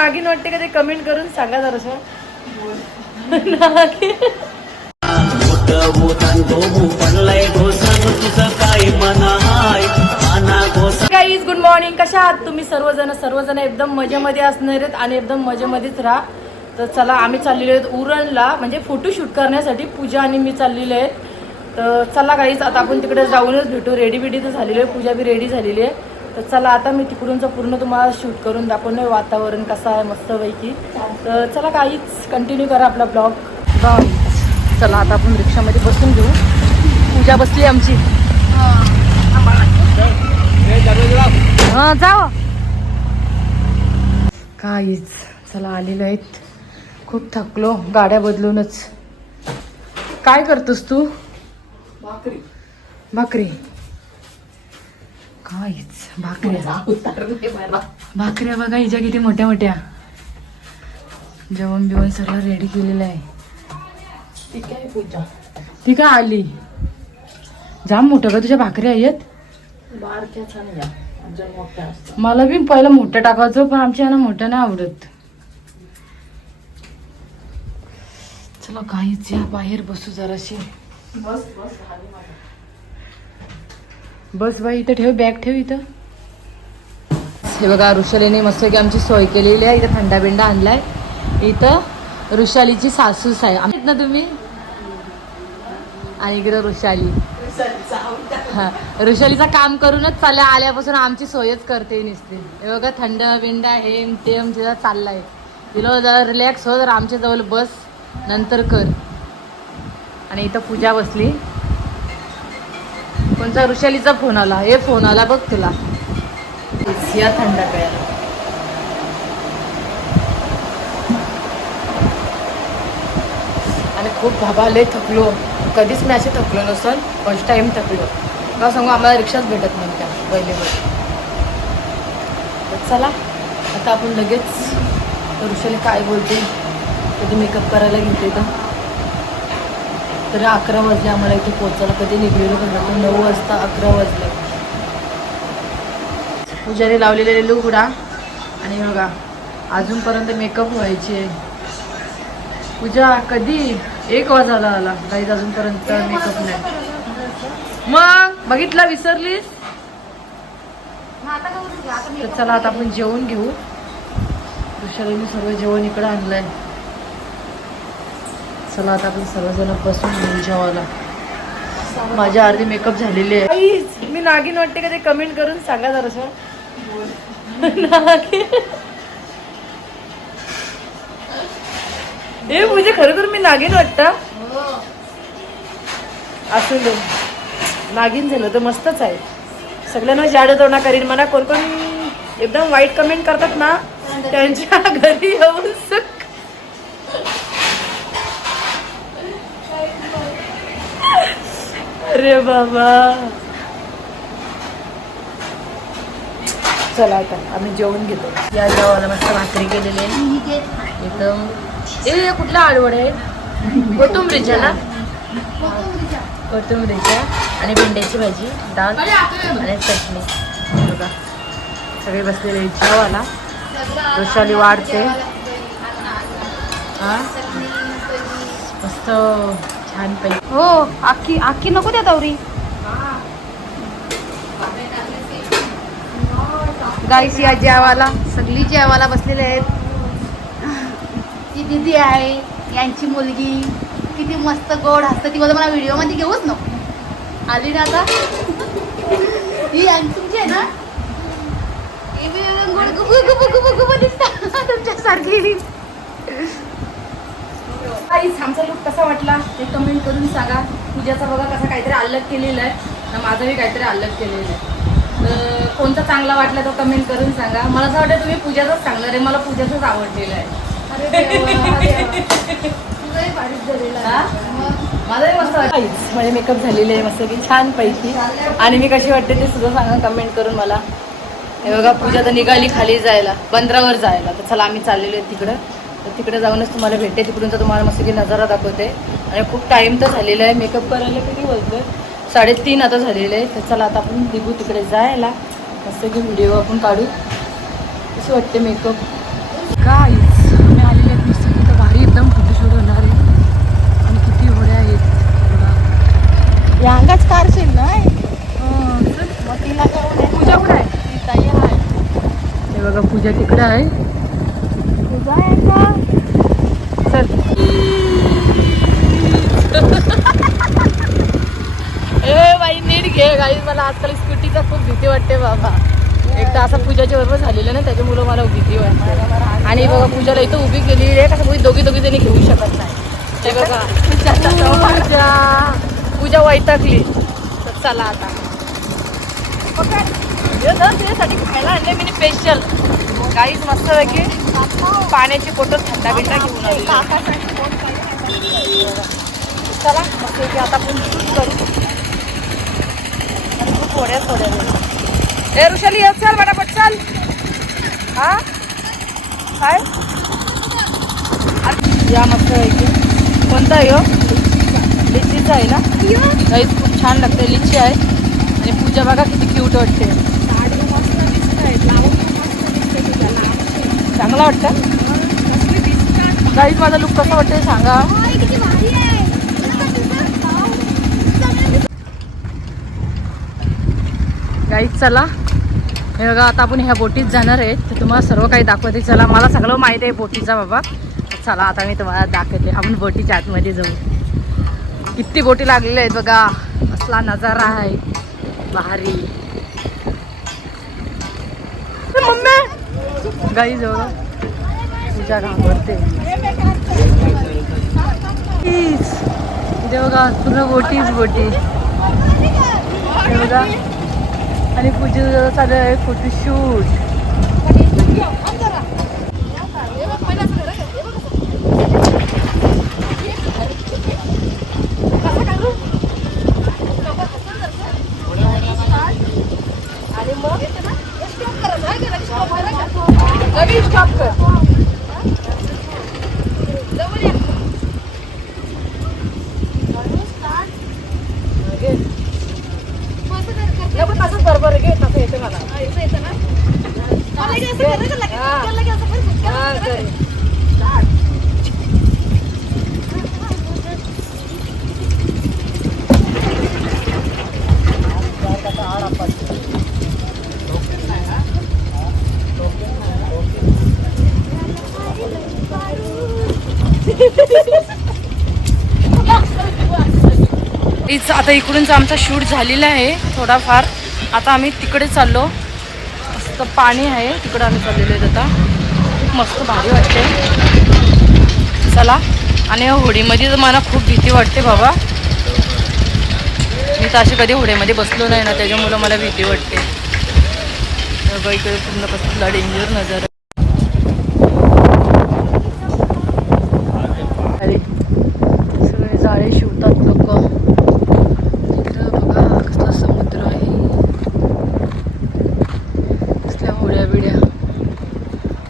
नागिन वाटते का ते कमेंट करून सांगा जरासं? नागिन. गाईज गुड मॉर्निंग कशा आहात तुम्ही सर्वजण? सर्वजण एकदम मजेमध्ये असणार आहेत आणि एकदम मजेमध्येच राहा. तर चला आम्ही चाललेलो आहेत उरणला. म्हणजे फोटोशूट करण्यासाठी पूजा आणि मी चाललेलो आहेत. तर चला गाईज आता आपण तिकडे जाऊनच भेटू. रेडी बिडी तर झालेली आहे. पूजा बी रेडी झालेली आहे. तर चला आता मी तिकडूनचं पूर्ण तुम्हाला शूट करून दाखवणार वातावरण कसं आहे मस्तपैकी. तर चला काहीच कंटिन्यू करा आपला ब्लॉग चला आता आपण रिक्षामध्ये बसून घेऊ. पूजा बसली आमची. हा जाव. काहीच चला आलेलो आहेत. खूप थकलो गाड्या बदलूनच. काय करतोस तू? भाकरी. काहीच. भाकऱ्या. भाकऱ्या बघा हिच्या किती मोठ्या मोठ्या. जेवण बिवण सगळं रेडी केलेलं आहे. ती काय आली? जाम मोठं का तुझ्या भाकऱ्या आहेत? मला बी पहिलं मोठं टाकायचं पण आमच्या यांना मोठं नाही आवडत. चला काहीच या. बाहेर बसू जराशी. बस बस बाई इथं ठेव बॅग ठेव इथं. हे बघा ऋषालीने मस्त की आमची सोय केलेली आहे. इथं थंडा बिंडा आणलाय. इथं ऋषालीची सासूस आहे आम्ही ना तुम्ही? आणि इकडं ऋषाली. हा ऋषालीचा काम करूनच चालल्या आल्यापासून आमची सोयच करते निसते. हे बघा थंड बिंडा हे तेम तिला चाललाय. तिला जरा रिलॅक्स हो जर आमच्या जवळ बस नंतर कर. आणि इथं पूजा बसली. कोणचा ऋषालीचा फोन आला. हे फोन आला बघ तुला. या थंड प्यायला. आणि खूप भाबाले लय थकलो. कधीच मी असे थकलो नसल फर्स्ट टाइम थकलो. का सांगू आम्हाला रिक्षाच भेटत नव्हत्या पहिले तर चला आता आपण लगेच ऋषाली काय बोलते कधी मेकअप करायला घेते तर तर अकरा वाजले आम्हाला इथे पोचायला कधी निघलेलो पण नऊ वाजता अकरा वाजले. पूजाने लावलेले लुगडा. आणि बघा अजूनपर्यंत मेकअप व्हायची आहे. पूजा कधी? एक वाजायला आला. काहीच अजूनपर्यंत मेकअप नाही. मग बघितला विसरलीस? तर चला आता आपण जेवण घेऊ. ऋषालीने सर्व जेवण इकडे आणलंय. चला आता आपण सर्वजण बसून जेवायला. माझ्या अर्धी मेकअप झालेली आहे. मी नागिन वाटते का ते कमेंट करून सांगा नागिन. ए म्हणजे खरोखर मी नागिन वाटत? असू दे. नागिन झालं तर मस्तच आहे. सगळ्यांना जाड तोडा करीन मला कोण कोण एकदम वाईट कमेंट करतात ना त्यांच्या घरी येऊन अरे बाबा. चला आता आम्ही जेवण घेतो. या जेवायला मस्त भाकरी केलेली आहे. एकदम. ए कुठला आडवड आहे? कोथिंबरीच्या ना? कोथिंबरीच्या आणि भेंड्याची भाजी डाळ आणि चटणी. बघा. सगळे बसलेले आहेत जेवायला. वृषाली वाढते. हां? मस्त. छान पैकी हो आखी आखी नको त्या तवरी. गाईस या जेवाला सगळी जेवाला बसलेले आहेत. ती दिदी आहे यांची मुलगी. किती मस्त गोड हसतं. ती बोलत मला व्हिडिओमध्ये घेऊच नको. आली ना आता? ही तुमची आहे ना? तुमच्यासारखी. काहीच आमचा लुक कसा वाटला ते कमेंट करून सांगा. पूजाचा बघा कसा काहीतरी अलग केलेला आहे. आणि माझाही काहीतरी अलग केलेलं आहे. तर कोणता चांगला वाटला तो कमेंट करून सांगा. मला असं वाटतं तुम्ही पूजाचाच सांगणार आहे. मला पूजाचाच आवडलेला आहे. माझाही मस्त वाटतं माझे मेकअप झालेले आहे. मस्त की छान पैकी आणि मी कशी वाटते ते सुद्धा सांगा कमेंट करून मला. हे बघा पूजा तर निघाली खाली जायला. बंदरावर जायला. तर चला आम्ही चाललेलो आहे तिकडं. तर तिकडे जाऊनच तुम्हाला भेटते. तिकडून तर तुम्हाला मस्त की नजारा दाखवते. आणि खूप टाईम तर झालेला आहे. मेकअप करायला किती वाजलं? साडेतीन आता झालेलं आहे. तर चला आता आपण निघू तिकडे जायला. मस्त की व्हिडिओ आपण काढू. कसं वाटते मेकअप काहीच मी आलेले आहेत मस्त तर भारी एकदम फोटोशूट होणार आहे. आणि किती होड्या आहेत. यांगाच कार सेल ना? तिला पूजा कुठे आहे. हे बघा पूजा तिकडं आहे. चल. ए बाई नीट घे. गाई मला आजकाल स्कूटीचा खूप भीती वाटते बाबा. एक तर असं पूजाच्या बरोबर झालेलं ना त्याच्यामुळं मला भीती वाटते. आणि बघा पूजाला इथं उभी केलेली आहे कसं दोघी दोघी जणी घेऊ शकत नाही. ते बघा. पूजा. पूजा वैतागली. तर चला आता. तुझ्यासाठी खायला आणले मी स्पेशल काहीच मस्त की पाण्याची बोटल थंडा बिंडा घेऊन आली चला मग आता आपण शूट करू. खूप थोड्या थोड्या ए ऋषाली येत चाल पटापट चाल. हा? काय? या मस्त आहे की कोणता आहे हो? लिचीचा आहे ना? काहीच खूप छान लागते लिची आहे. आणि पूजा बघा किती क्यूट वाटते. चांगला वाटतं? गाईत माझा लुक कसा वाटतंय सांगा. गाईच चला. हे बघा आता आपण ह्या बोटीत जाणार आहे. तर तुम्हाला सर्व काही दाखवते. चला मला सगळं माहीत आहे बोटीचा बाबा. चला आता मी तुम्हाला दाखवते. आपण बोटीच्या आतमध्ये जाऊ. किती बोटी लागलेल्या आहेत बघा. असला नजारा आहे. भारी. मम्मी! गाई जवळ पूजा घाबरते. प्लीज. इथे पूर्ण बोटीच बोटी देवगा आणि पूजेचं चालू आहे फोटोशूट आणि मग? स्टॉप कर इच आता इकडूनच आमचा शूट झालेला आहे थोडाफार. आता आम्ही तिकडे चाललो. मस्त पाणी आहे तिकडं आम्ही चाललेलो आहेत आता. खूप मस्त भारी वाटते चला. आणि होडीमध्ये तर मला खूप भीती वाटते बाबा. मी तर अशी कधी होडीमध्ये बसलो नाही ना त्याच्यामुळं मला भीती वाटते. तर इकडे पूर्ण कसला डेंजर नजर अरे सगळे जाळे शिवतात लोक तिकडं बघा कसला समुद्र आहे कसल्या होड्या बिड्या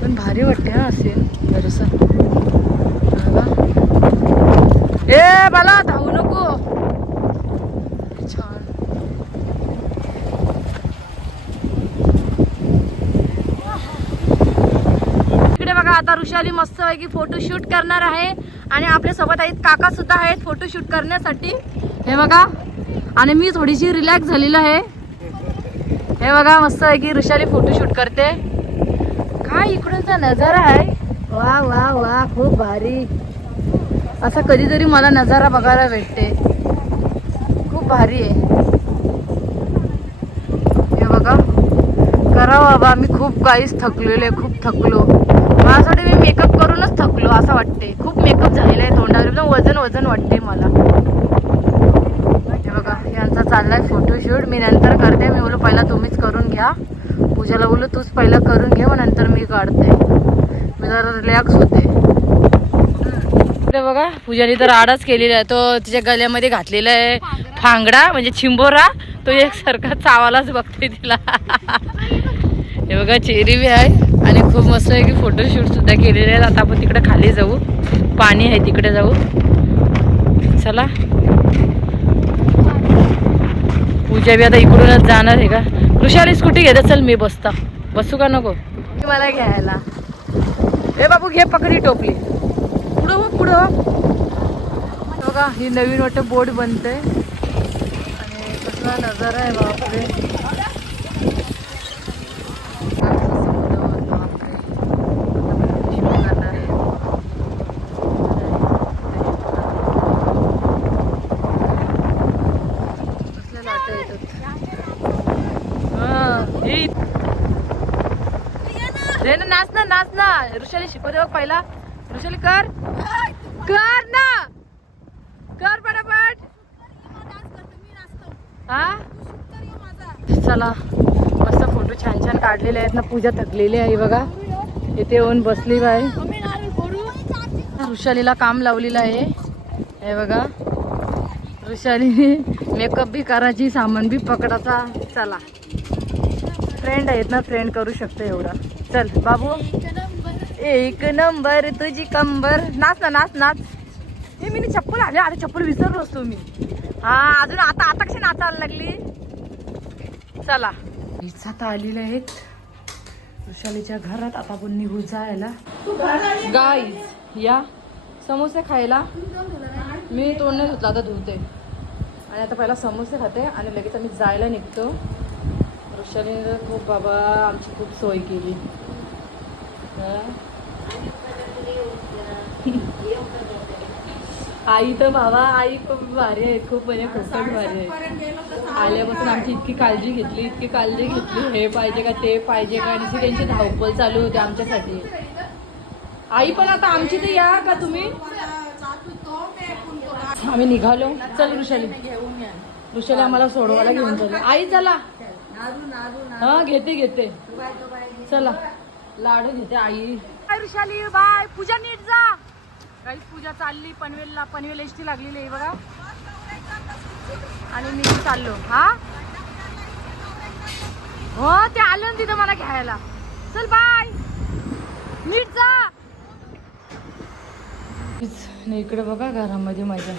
पण भारी वाटते ना असेल ए मला धावू नको. छान. इकडे बघा आता ऋषाली मस्त पैकी फोटो शूट करणार आहे. आणि आपल्यासोबत आहेत काका सुद्धा आहेत फोटो शूट करण्यासाठी. हे बघा. आणि मी थोडीशी रिलॅक्स झालेलं आहे. हे बघा मस्त पैकी ऋषाली फोटो शूट करते. काय इकडूनचा नजारा आहे? वा वा वा खूप भारी. असा कधीतरी मला नजारा बघायला भेटते. खूप भारी आहे. हे बघा. करा बाबा मी खूप काहीच थकलेलो आहे खूप थकलो. माझ्यासाठी मी मेकअप करूनच थकलो असं वाटते. खूप मेकअप झालेला आहे तोंडावर एकदम वजन वजन वाटते मला. बघा यांचा चाललाय फोटोशूट मी नंतर करते. मी बोलू पहिला तुम्हीच करून घ्या. पूजाला बोलू तूच पहिला करून घे मग नंतर मी काढते. मी जरा रिलॅक्स होते. बघा पूजाने तर आडाच केलेला आहे. तो तिच्या गल्यामध्ये घातलेला आहे फांगडा म्हणजे चिंबोरा. तो एक सारखा चावालाच बघते तिला. हे बघा चेरी बी आहे. आणि खूप मस्त आहे की फोटोशूट सुद्धा केलेले आहेत. आता आपण तिकडे खाली जाऊ. पाणी आहे तिकडे जाऊ. चला. पूजा बी आता इकडूनच जाणार आहे का? ऋषाली स्कूटी घेते चल मी बसता. बसू का नको? मला घ्यायला. ए बाबू घे पकडी टोपली. पुढं हो पुढं हो. बघा ही नवीन वाटतं बोट बनते आणि कसला नजारा आहे बापरे. रे नाच ना नाच ना. ऋषाली शिकवते बघ पहिला. ऋषाली कर. कर ना. कर पटापट. हा? चला. मस्त फोटो छान छान काढलेले आहेत ना. पूजा थकलेली आहे बघा. इथे येऊन बसली बाय ऋषालीला काम लावलेलं आहे. हे बघा. ऋषाली मेकअप बी करायची सामान बी पकडायचा. चला. फ्रेंड आहेत ना फ्रेंड करू शकतो एवढा. चल बाबू. एक नंबर तुझी कंबर. नाच ना नाच नाच. हे मी चप्पल आले अरे चप्पल विसरलोच असतो मी. हा अजून आता आता कशी नाचायला लागली? चला. इच्छा तर आलेले आहेत. वृषालीच्या घरात आता आपण निघू जायला. गाईज या. समोसे खायला. मी तोंड नाही धुतला आता धुते. आणि आता पहिला समोसे खाते आणि लगेच आम्ही जायला निघतो. वृषालीने खूप बाबा आमची खूप सोय केली. आई तर बाबा आई खूप भारी आहे खूप म्हणजे खूपच भारी आहे. आल्यापासून आमची इतकी काळजी घेतली इतकी काळजी घेतली हे. पाहिजे का ते पाहिजे का? आणि त्यांची धावपळ चालू होती आमच्यासाठी. आई पण आता आमची तर या का तुम्ही? आम्ही निघालो. चल ऋषाली ऋषाली आम्हाला सोडवायला घेऊन चालू. आई चला. हा घेते घेते. चला. लाडू घेते आई. ऋषाली बाय. पूजा नीट जा. काही पूजा चालली पनवेलला पनवेल एस टी लागलेली आहे बघा. आणि मी चाललो. हा? हो ते आलं ना तिथं मला घ्यायला. चल बाय. नीट जा. नाही इकडे बघा घरामध्ये माझ्या.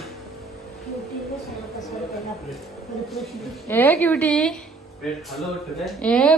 ए क्युटी ए